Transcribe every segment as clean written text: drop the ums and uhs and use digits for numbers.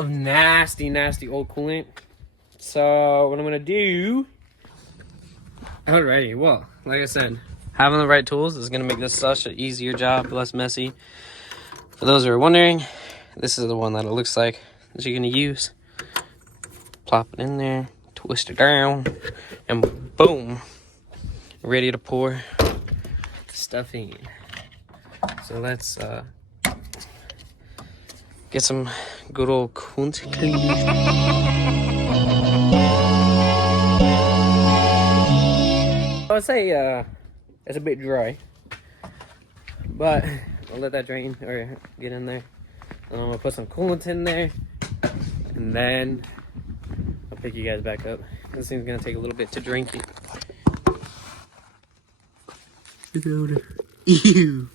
of nasty old coolant. So what I'm gonna do, alrighty, well, like I said, having the right tools is gonna make this such an easier job, less messy. For those who are wondering, this is the one that it looks like that you're gonna use. Plop it in there, twist it down, and boom, ready to pour stuff in. So let's get some good old Coolant. I'd say it's a bit dry, but I'll let that drain or get in there. And I'm gonna put some coolant in there, and then I'll pick you guys back up. This thing's gonna take a little bit to drink it. Ew.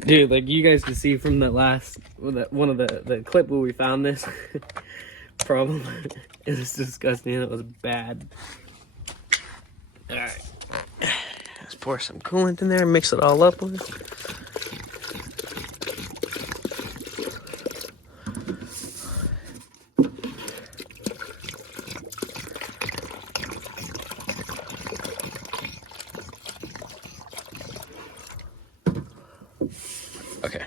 Dude, like you guys can see from the last one of the clip where we found this problem, it was disgusting. It was bad. All right, let's pour some coolant in there, mix it all up with it. Okay,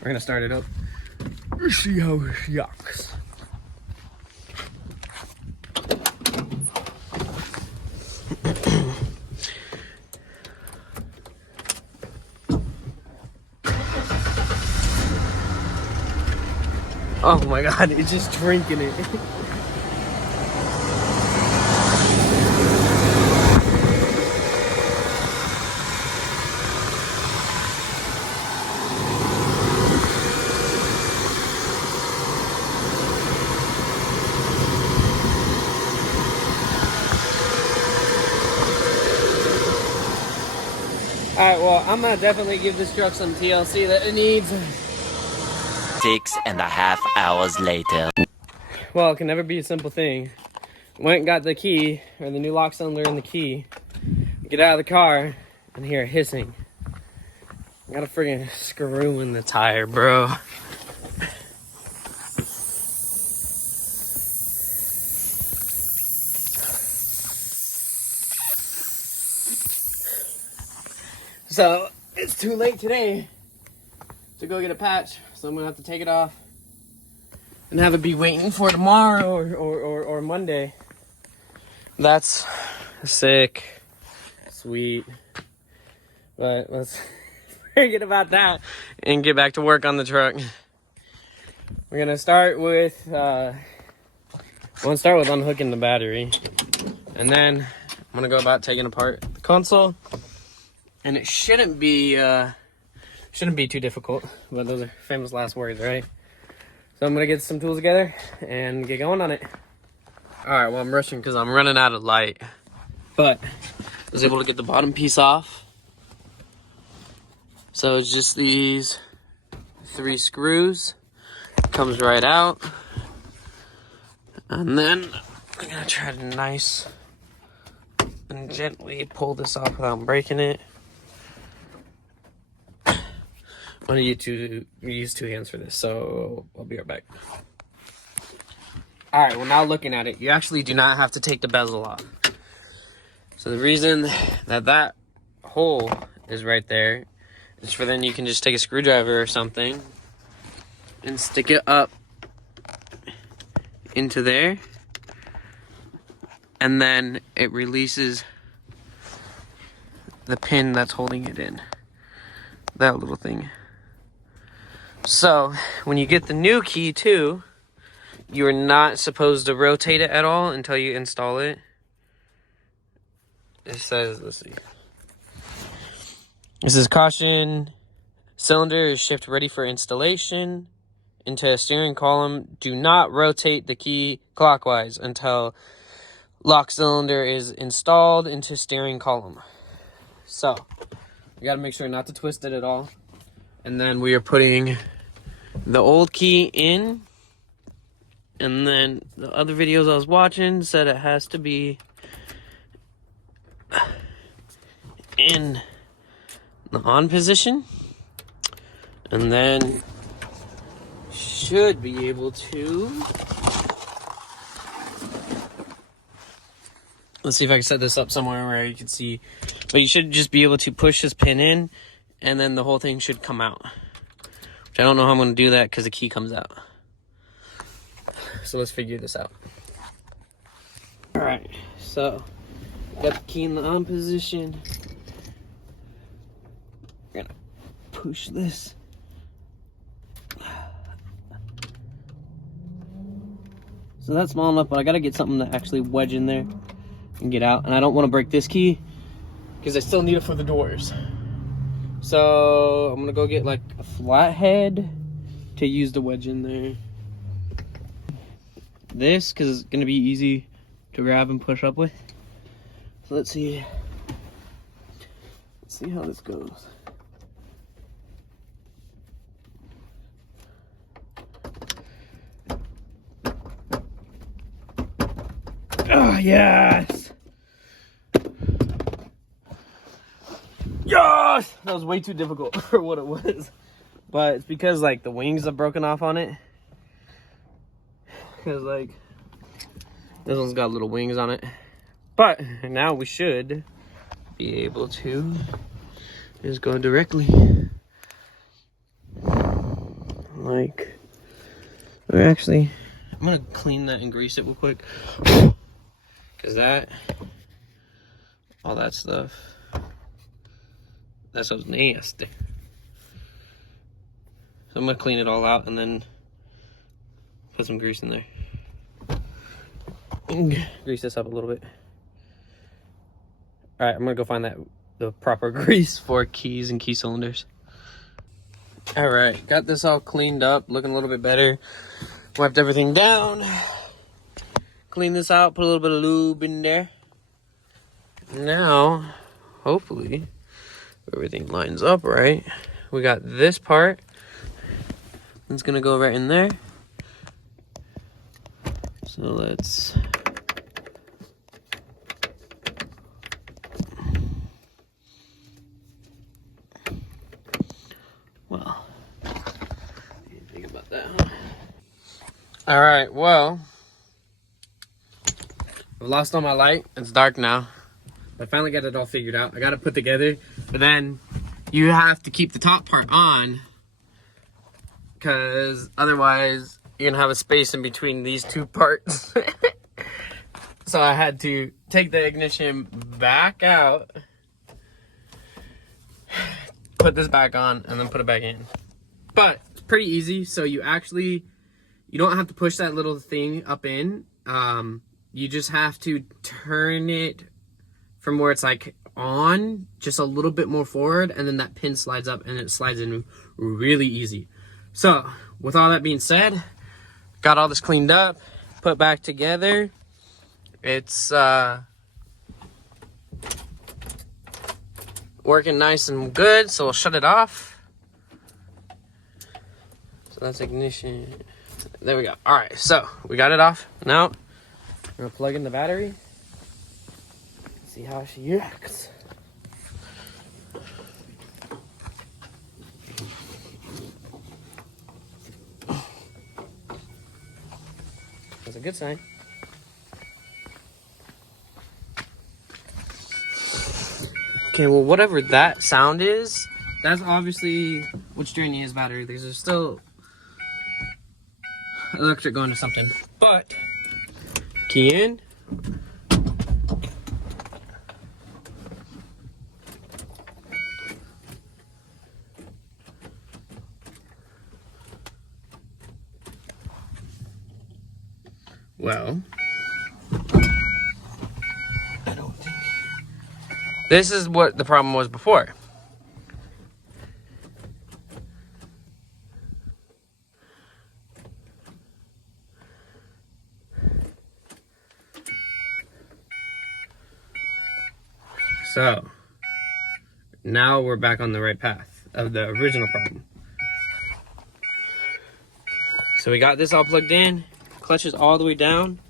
we're gonna start it up. Let's see how it yucks. Oh my god, it's just drinking it. Alright, well, I'm gonna definitely give this truck some TLC that it needs. 6.5 hours later. Well, it can never be a simple thing. Went and got the key, or the new lock cylinder and the key. Get out of the car, and hear hissing. I got a friggin' screw in the tire, bro. So, it's too late today to go get a patch, so I'm gonna have to take it off and have it be waiting for tomorrow or Monday. That's sick. Sweet. But let's forget about that and get back to work on the truck. We're gonna start with unhooking the battery, and then I'm gonna go about taking apart the console. And it shouldn't be too difficult, but those are famous last words, right? So I'm gonna get some tools together and get going on it. All right, well, I'm rushing because I'm running out of light, but I was able to get the bottom piece off. So it's just these 3 screws. Comes right out, and then I'm gonna try to nice and gently pull this off without breaking it. I'm gonna use 2 hands for this, so I'll be right back. All right, well, now looking at it, you actually do not have to take the bezel off. So the reason that hole is right there is for then you can just take a screwdriver or something and stick it up into there, and then it releases the pin that's holding it in. That little thing. So, when you get the new key too, you're not supposed to rotate it at all until you install it. It says, let's see. This is caution. Cylinder is shift ready for installation into a steering column. Do not rotate the key clockwise until lock cylinder is installed into steering column. So, you gotta make sure not to twist it at all. And then we are putting the old key in. And then the other videos I was watching said it has to be in the on position. And then should be able to. Let's see if I can set this up somewhere where you can see. But you should just be able to push this pin in, and then the whole thing should come out. Which I don't know how I'm going to do that because the key comes out. So let's figure this out. Alright, so got the key in the on position. We're gonna push this. So that's small enough, but I gotta get something to actually wedge in there and get out. And I don't want to break this key because I still need it for the doors. So I'm gonna go get like a flathead to use the wedge in there. This, because it's gonna be easy to grab and push up with. So let's see how this goes. Oh, yes! Yes! That was way too difficult for what it was. But it's because, like, the wings are broken off on it. Because, like, this one's got little wings on it. But now we should be able to just go directly. Like, or actually, I'm going to clean that and grease it real quick. Because all that stuff, that stuff's nasty. So I'm gonna clean it all out and then put some grease in there. Grease this up a little bit. All right, I'm gonna go find the proper grease for keys and key cylinders. All right, got this all cleaned up, looking a little bit better. Wiped everything down. Clean this out, put a little bit of lube in there. Now, hopefully, everything lines up right. We got this part. It's gonna go right in there. So let's... Well, didn't think about that, huh? All right, well, I've lost all my light. It's dark now. I finally got it all figured out. I got it put together, but then you have to keep the top part on because otherwise you're gonna have a space in between these two parts. So I had to take the ignition back out, put this back on, and then put it back in. But it's pretty easy. So you don't have to push that little thing up in. You just have to turn it from where it's like on just a little bit more forward, and then that pin slides up and it slides in really easy. So with all that being said, got all this cleaned up, put back together. It's working nice and good, so we'll shut it off. So that's ignition. There we go. All right, so we got it off. Now we're gonna plug in the battery. See how she acts. That's a good sign. Okay, well, whatever that sound is, that's obviously what's draining his battery, because there's still electric going to something. But key in. Well, I don't think this is what the problem was before. So now we're back on the right path of the original problem. So we got this all plugged in. Clutch is all the way down.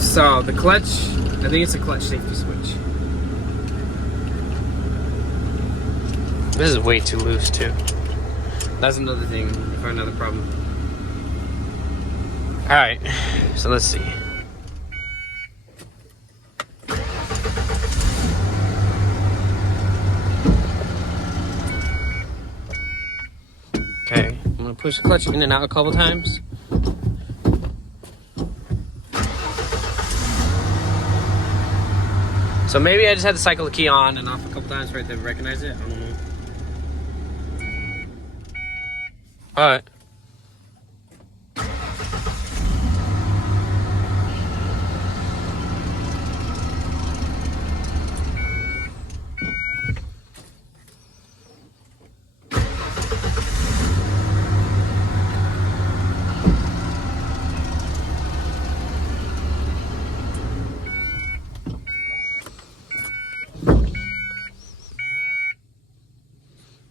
So the clutch, I think it's a clutch safety switch. This is way too loose too. That's another thing, or another problem. Alright, so let's see. Okay, I'm gonna push the clutch in and out a couple times. So maybe I just had to cycle the key on and off a couple times for it to recognize it. I don't know. Alright.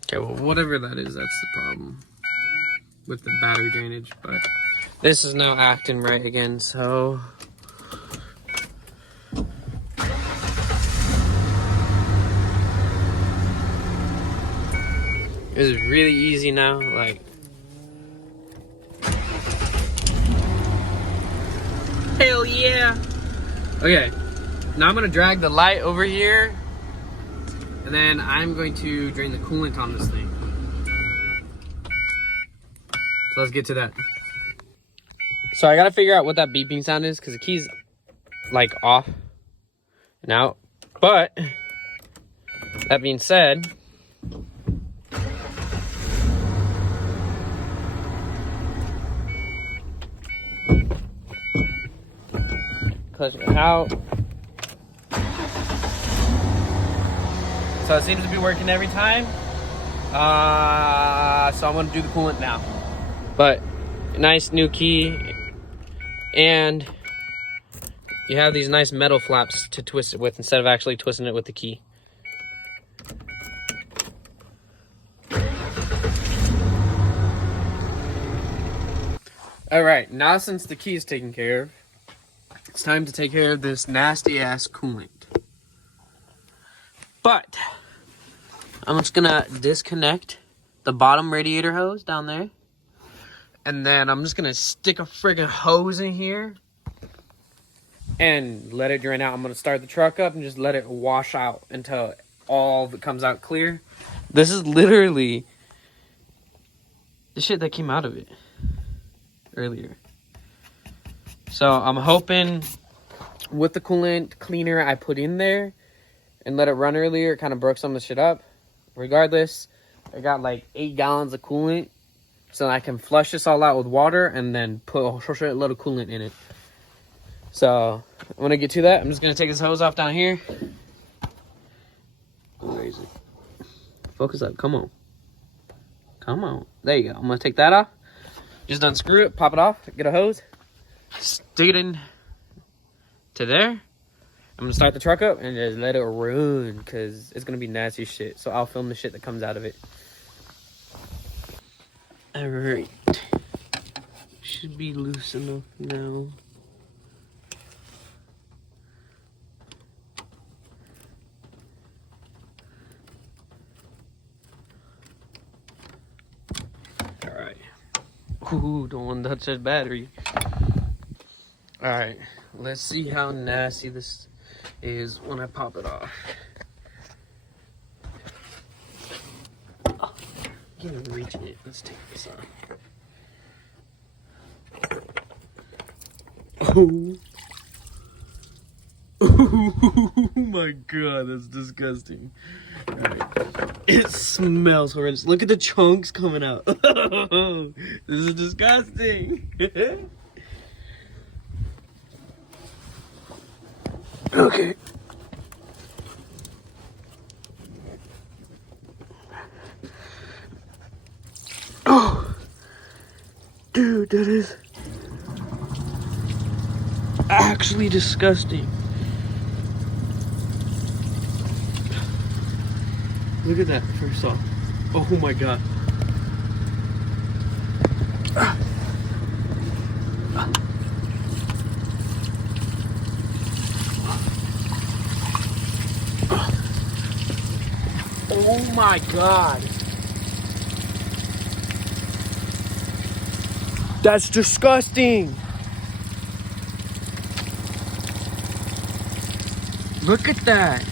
Okay, well, whatever that is, that's the problem with the battery drainage, but this is now acting right again, so this is really easy now, like hell yeah. Okay, now I'm gonna drag the light over here, and then I'm going to drain the coolant on this thing. So let's get to that. So I gotta figure out what that beeping sound is, because the key's like off and out. But that being said, clutch it out. So it seems to be working every time. So I'm gonna do the coolant now. But nice new key, and you have these nice metal flaps to twist it with instead of actually twisting it with the key. All right, now since the key is taken care of, it's time to take care of this nasty ass coolant. But I'm just gonna disconnect the bottom radiator hose down there. And then I'm just gonna stick a friggin' hose in here and let it drain out. I'm gonna start the truck up and just let it wash out until all of it comes out clear. This is literally the shit that came out of it earlier. So I'm hoping with the coolant cleaner I put in there and let it run earlier, it kind of broke some of the shit up. Regardless, I got like 8 gallons of coolant. So I can flush this all out with water and then put a short load of coolant in it. So when I get to that, I'm just gonna take this hose off down here. Where is it? Focus up, come on. Come on, there you go. I'm gonna take that off. Just unscrew it, pop it off, get a hose, stick it in to there. I'm gonna start the truck up and just let it run, cause it's gonna be nasty shit. So I'll film the shit that comes out of it. Alright, should be loose enough now. Alright. Ooh, don't want to touch that battery. Alright, let's see how nasty this is when I pop it off. Can't even reach it. Let's take this off. Oh. Oh my god, that's disgusting. Right. It smells horrendous. Look at the chunks coming out. This is disgusting. Okay. Oh, dude, that is actually disgusting. Look at that first off. Oh my god. Oh my God. That's disgusting. Look at that.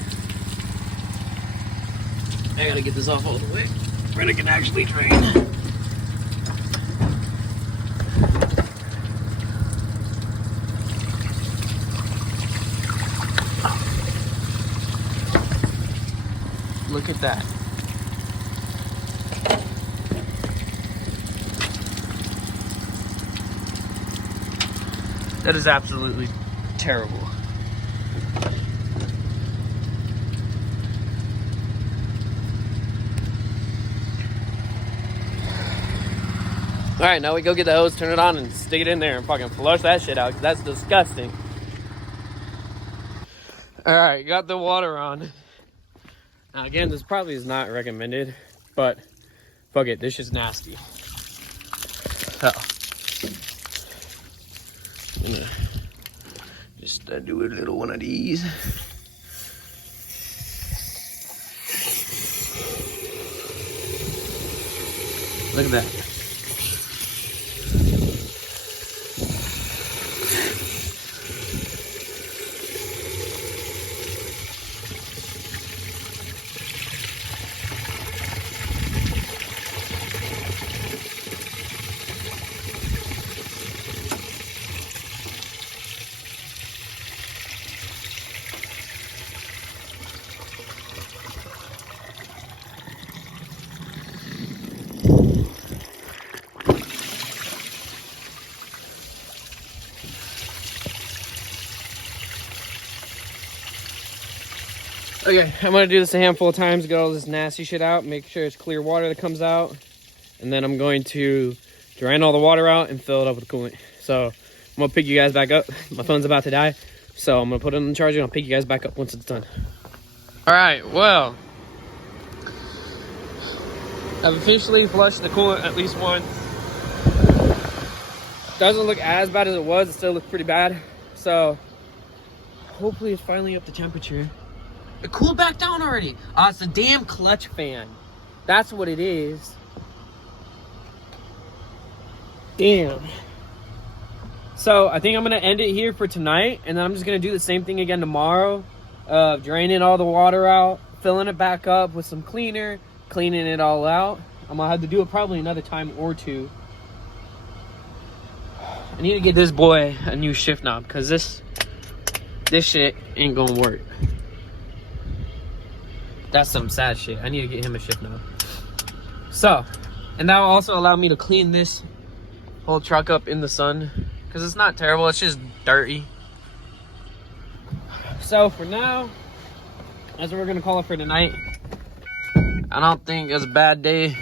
I gotta get this off all the way. Where it can actually drain. Look at that. That is absolutely terrible. All right, now we go get the hose, turn it on, and stick it in there and fucking flush that shit out, because that's disgusting. All right, got the water on. Now, again, this probably is not recommended, but fuck it, this shit's nasty. So, I'm gonna just do a little one of these. Look at that. Okay, I'm gonna do this a handful of times, get all this nasty shit out, make sure it's clear water that comes out, and then I'm going to drain all the water out and fill it up with coolant. So I'm gonna pick you guys back up. My phone's about to die, so I'm gonna put it on the charger and I'll pick you guys back up once it's done. All right, well, I've officially flushed the coolant at least once. Doesn't look as bad as it was, it still looks pretty bad. So hopefully it's finally up to temperature. It cooled back down already. It's a damn clutch fan. That's what it is. Damn. So I think I'm gonna end it here for tonight, and then I'm just gonna do the same thing again tomorrow. Draining all the water out, filling it back up with some cleaner, cleaning it all out. I'm gonna have to do it probably another time or two. I need to get this boy a new shift knob, because this shit ain't gonna work. That's some sad shit. I need to get him a shift knob. So, and that will also allow me to clean this whole truck up in the sun, because it's not terrible, it's just dirty. So for now, that's what we're gonna call it for tonight. I don't think it's a bad day.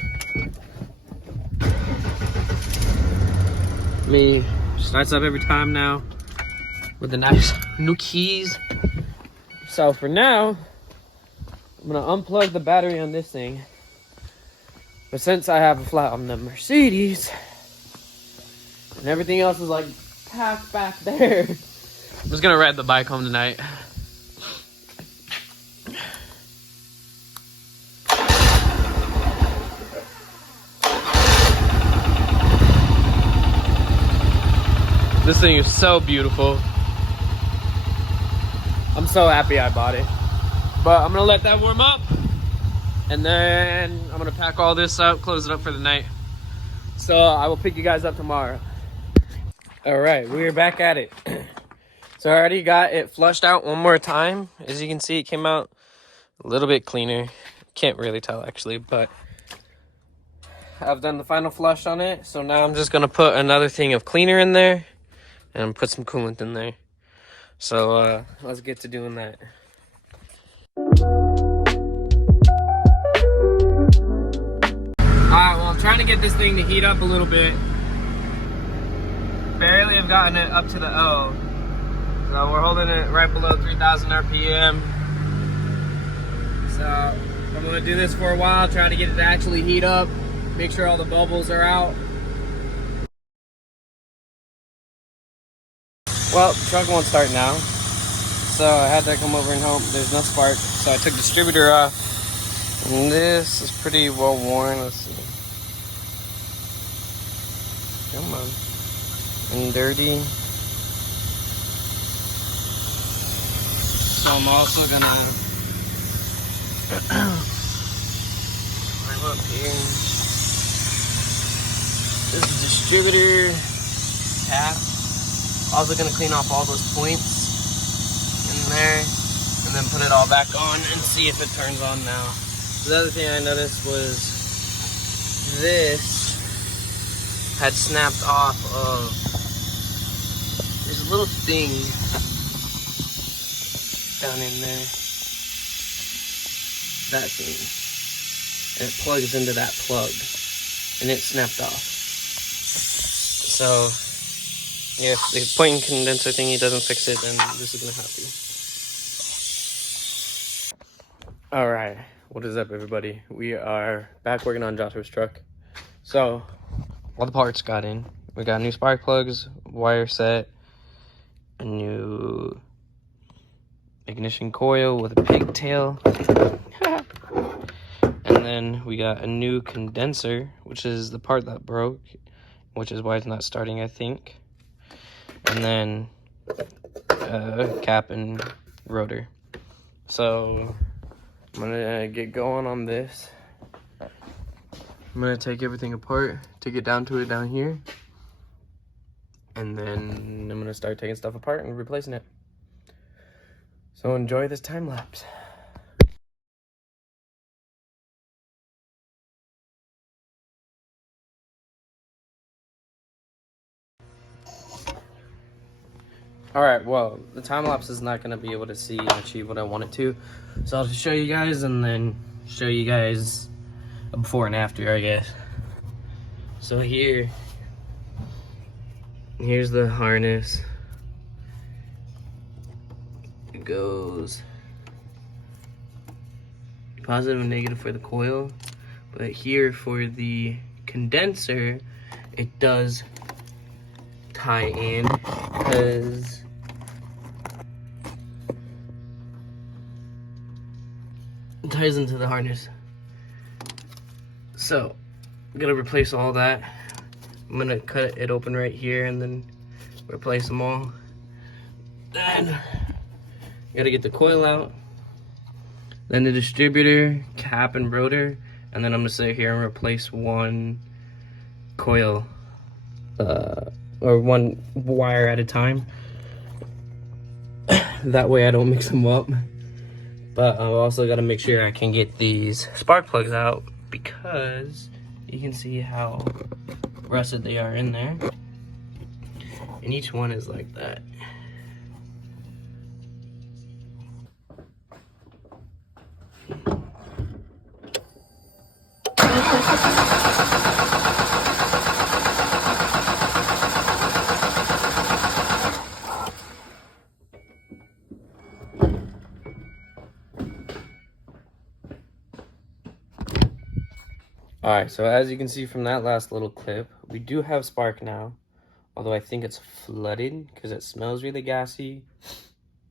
Me starts up every time now with the nice new keys. So for now, I'm gonna unplug the battery on this thing. But since I have a flat on the Mercedes and everything else is like packed back there, I'm just gonna ride the bike home tonight. This thing is so beautiful. I'm so happy I bought it. But I'm gonna let that warm up, and then I'm gonna pack all this up, close it up for the night. So I will pick you guys up tomorrow. All right, we're back at it. So I already got it flushed out one more time. As you can see, it came out a little bit cleaner. Can't really tell actually, but I've done the final flush on it. So now I'm just gonna put another thing of cleaner in there and put some coolant in there. So let's get to doing that. Alright, well, I'm trying to get this thing to heat up a little bit. Barely have gotten it up to the O. So we're holding it right below 3,000 RPM. So I'm going to do this for a while, try to get it to actually heat up, make sure all the bubbles are out. Well, the truck won't start now. So I had to come over and help. There's no spark. So I took the distributor off. And this is pretty well worn. Let's see. Come on. And dirty. So I'm also gonna climb up here. This is distributor cap. Also gonna clean off all those points in there and then put it all back on and see if it turns on now. The other thing I noticed was this had snapped off of there's a little thing down in there. That thing. And it plugs into that plug. And it snapped off. So if the point and condenser thingy doesn't fix it, then this is gonna have to. Alright, what is up everybody? We are back working on Joshua's truck. So all the parts got in. We got new spark plugs, wire set, a new ignition coil with a pigtail. And then we got a new condenser, which is the part that broke, which is why it's not starting, I think. And then cap and rotor. So I'm gonna get going on this. I'm gonna take everything apart, take it down to it down here, and then I'm gonna start taking stuff apart and replacing it. So enjoy this time lapse. Alright, well, the time lapse is not gonna be able to see and achieve what I want it to. So I'll just show you guys and then show you guys a before and after, I guess. So here's the harness. It goes positive and negative for the coil, but here for the condenser, it does tie in because it ties into the harness. So I'm gonna replace all that. I'm gonna cut it open right here and then replace them all. Then gotta get the coil out, then the distributor, cap and rotor, and then I'm gonna sit here and replace one coil or one wire at a time. That way I don't mix them up. But I've also got to make sure I can get these spark plugs out because you can see how rusted they are in there. And each one is like that. Alright, so as you can see from that last little clip, we do have spark now. Although I think it's flooded because it smells really gassy.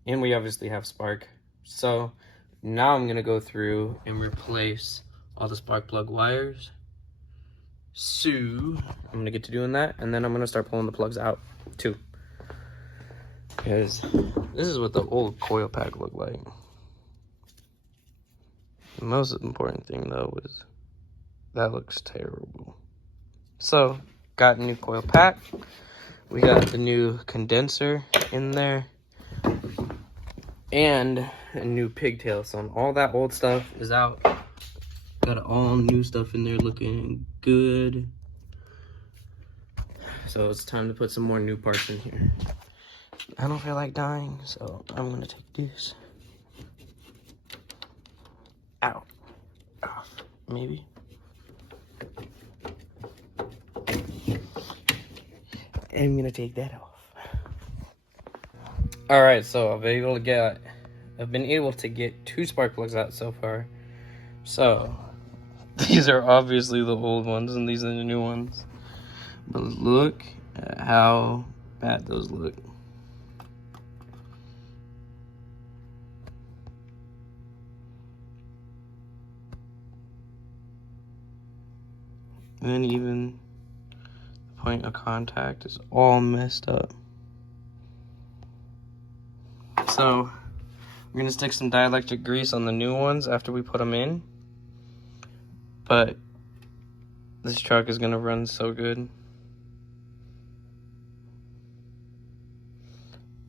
And we obviously have spark. So now I'm going to go through and replace all the spark plug wires. So I'm going to get to doing that. And then I'm going to start pulling the plugs out too. Because this is what the old coil pack looked like. The most important thing though is that looks terrible. So, got a new coil pack. We got the new condenser in there. And a new pigtail. So all that old stuff is out. Got all new stuff in there looking good. So it's time to put some more new parts in here. I don't feel like dying, so I'm gonna take this out. Off, maybe. I'm gonna take that off. All right, so I've been able to get 2 spark plugs out so far. So these are obviously the old ones, and these are the new ones. But look at how bad those look. And then even the point of contact is all messed up. So we're gonna stick some dielectric grease on the new ones after we put them in. But this truck is gonna run so good.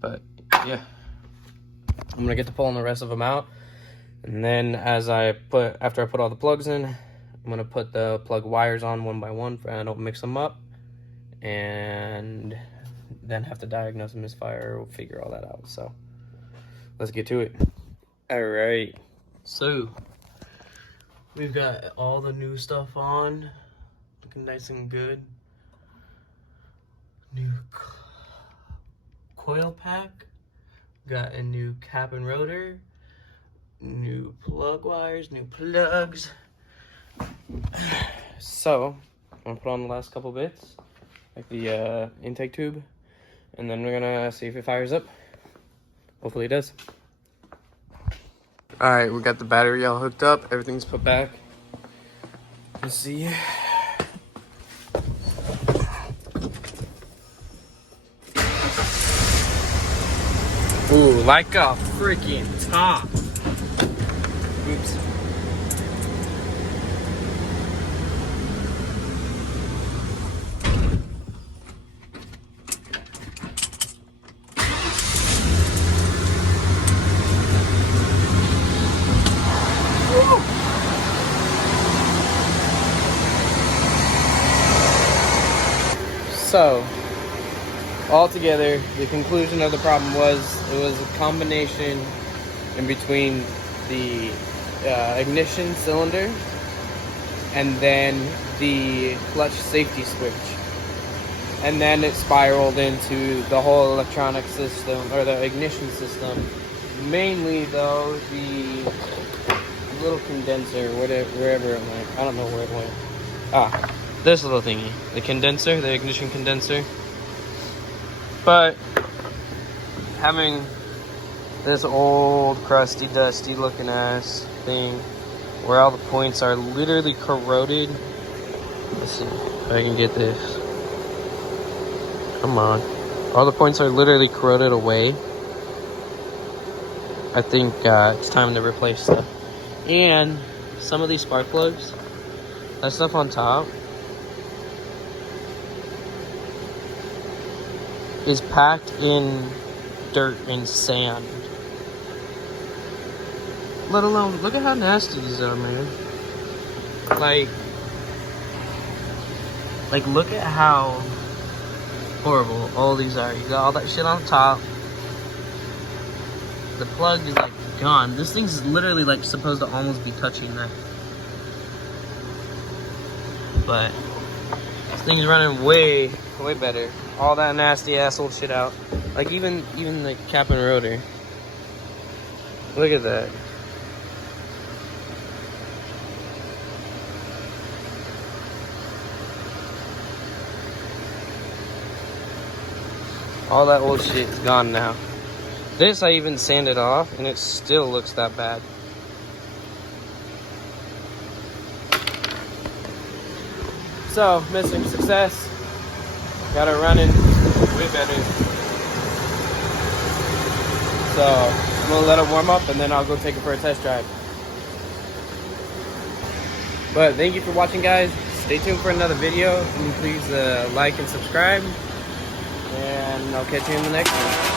But yeah, I'm gonna get to pulling the rest of them out. And then after I put all the plugs in, I'm gonna put the plug wires on one by one so I don't mix them up. And then have to diagnose a misfire or figure all that out. So let's get to it. All right, so we've got all the new stuff on, looking nice and good. New coil pack, got a new cap and rotor, new plug wires, new plugs. So I'm gonna put on the last couple bits, like the intake tube, and then we're gonna see if it fires up. Hopefully it does. All right, we got the battery all hooked up. Everything's put back. Let's see. Ooh, like a freaking top. Oops. So, altogether, the conclusion of the problem was it was a combination in between the ignition cylinder and then the clutch safety switch. And then it spiraled into the whole electronic system, or the ignition system. Mainly, though, the little condenser, wherever it went. I don't know where it went. Ah. This little thingy, the condenser, the ignition condenser. But having this old, crusty, dusty looking ass thing where all the points are literally corroded. Let's see if I can get this. Come on. All the points are literally corroded away. I think it's time to replace stuff. And some of these spark plugs, that stuff on top is packed in dirt and sand. Let alone, look at how nasty these are, man. Like look at how horrible all these are. You got all that shit on top. The plug is like gone. This thing's literally like supposed to almost be touching that. But this thing's running way better. All that nasty ass old shit out. Like even the cap and rotor. Look at that. All that old shit is gone now. This I even sanded off and it still looks that bad. So, mission success. Got it running way better. So, I'm gonna let it warm up and then I'll go take it for a test drive. But thank you for watching, guys. Stay tuned for another video. And please like and subscribe. And I'll catch you in the next one.